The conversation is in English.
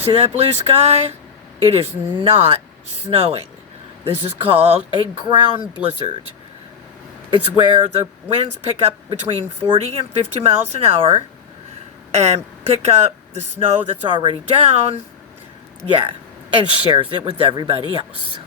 See that blue sky? It is not snowing. This is called a ground blizzard. It's where the winds pick up between 40 and 50 miles an hour and pick up the snow that's already down, and shares it with everybody else.